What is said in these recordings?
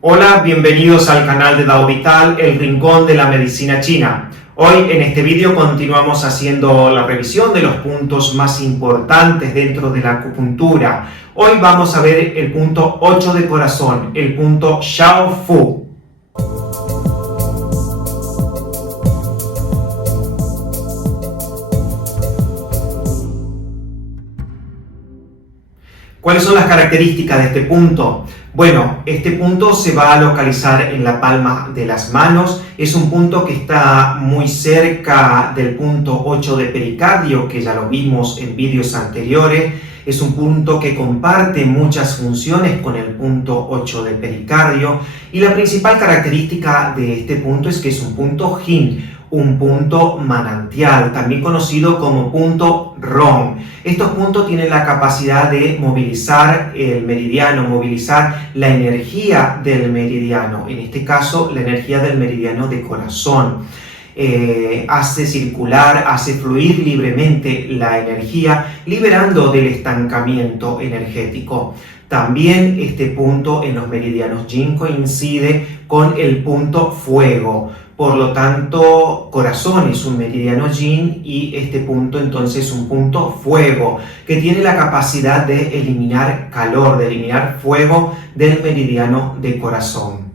Hola, bienvenidos al canal de Dao Vital, el rincón de la medicina china. Hoy en este vídeo continuamos haciendo la revisión de los puntos más importantes dentro de la acupuntura. Hoy vamos a ver el punto 8 de corazón, el punto Xiao Fu. ¿Cuáles son las características de este punto? Bueno, este punto se va a localizar en la palma de las manos. Es un punto que está muy cerca del punto 8 de pericardio, que ya lo vimos en vídeos anteriores. Es un punto que comparte muchas funciones con el punto 8 de pericardio. Y la principal característica de este punto es que es un punto yin, un punto manantial, también conocido como punto Ron. Estos puntos tienen la capacidad de movilizar el meridiano, movilizar la energía del meridiano, en este caso la energía del meridiano de corazón. Hace circular, hace fluir libremente la energía, liberando del estancamiento energético. También este punto en los meridianos yin coincide con el punto fuego. Por lo tanto, corazón es un meridiano yin y este punto entonces es un punto fuego, que tiene la capacidad de eliminar calor, de eliminar fuego del meridiano de corazón.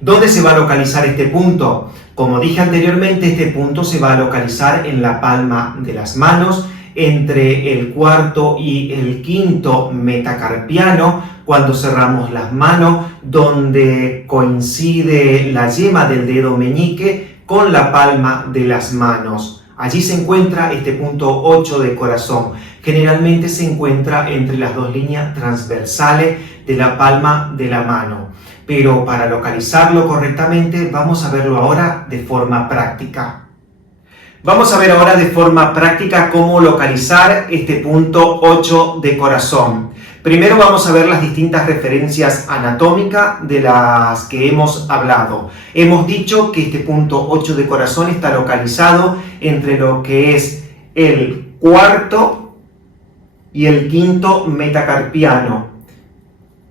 ¿Dónde se va a localizar este punto? Como dije anteriormente, este punto se va a localizar en la palma de las manos, entre el cuarto y el quinto metacarpiano, cuando cerramos las manos, donde coincide la yema del dedo meñique con la palma de las manos. Allí se encuentra este punto 8 de corazón. Generalmente se encuentra entre las dos líneas transversales de la palma de la mano. Pero para localizarlo correctamente, vamos a verlo ahora de forma práctica. Vamos a ver ahora de forma práctica cómo localizar este punto 8 de corazón. Primero vamos a ver las distintas referencias anatómicas de las que hemos hablado. Hemos dicho que este punto 8 de corazón está localizado entre lo que es el cuarto y el quinto metacarpiano.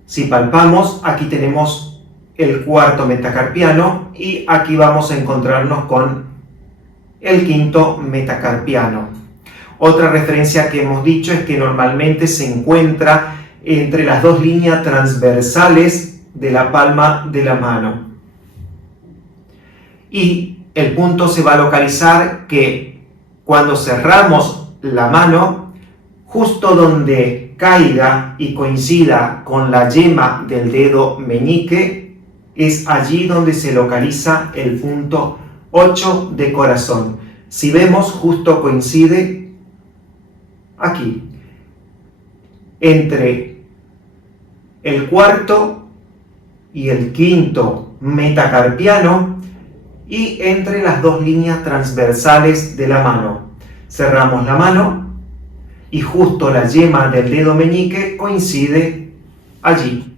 Si palpamos, aquí tenemos el cuarto metacarpiano y aquí vamos a encontrarnos con el quinto metacarpiano. Otra referencia que hemos dicho es que normalmente se encuentra entre las dos líneas transversales de la palma de la mano. Y el punto se va a localizar que cuando cerramos la mano, justo donde caiga y coincida con la yema del dedo meñique, es allí donde se localiza el punto 8 de corazón. Si vemos, justo coincide aquí, entre el cuarto y el quinto metacarpiano y entre las dos líneas transversales de la mano. Cerramos la mano y justo la yema del dedo meñique coincide allí.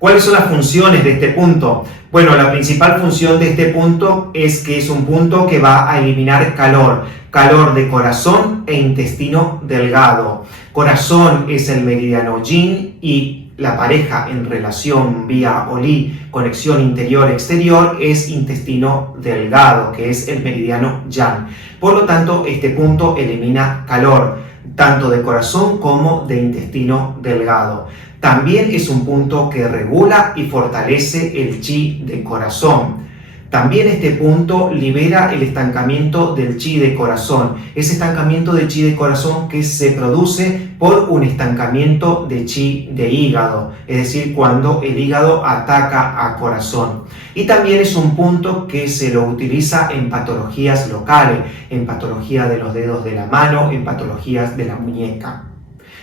¿Cuáles son las funciones de este punto? Bueno, la principal función de este punto es que es un punto que va a eliminar calor, calor de corazón e intestino delgado. Corazón es el meridiano yin y la pareja en relación vía Oli, conexión interior-exterior, es intestino delgado, que es el meridiano yang. Por lo tanto, este punto elimina calor, tanto de corazón como de intestino delgado. También es un punto que regula y fortalece el chi de corazón. También este punto libera el estancamiento del chi de corazón. Ese estancamiento de chi de corazón que se produce por un estancamiento de chi de hígado, es decir, cuando el hígado ataca a corazón. Y también es un punto que se lo utiliza en patologías locales, en patología de los dedos de la mano, en patologías de la muñeca.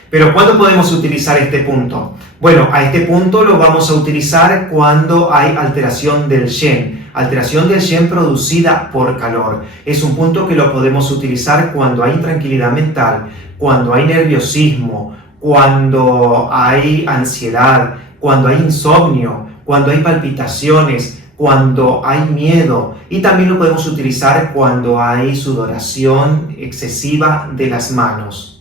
Pero ¿cuándo podemos utilizar este punto? Bueno, a este punto lo vamos a utilizar cuando hay alteración del Shen. Alteración del Shen producida por calor. Es un punto que lo podemos utilizar cuando hay intranquilidad mental, cuando hay nerviosismo, cuando hay ansiedad, cuando hay insomnio, cuando hay palpitaciones, cuando hay miedo. Y también lo podemos utilizar cuando hay sudoración excesiva de las manos.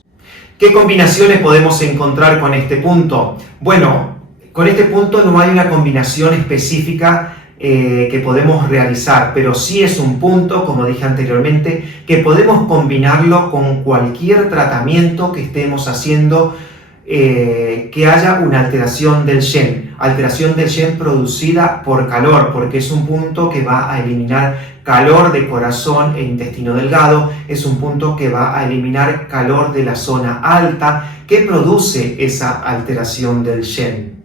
¿Qué combinaciones podemos encontrar con este punto? Bueno, Con este punto no hay una combinación específica que podemos realizar, pero sí es un punto, como dije anteriormente, que podemos combinarlo con cualquier tratamiento que estemos haciendo que haya una alteración del Shen producida por calor, porque es un punto que va a eliminar calor de corazón e intestino delgado, es un punto que va a eliminar calor de la zona alta que produce esa alteración del Shen.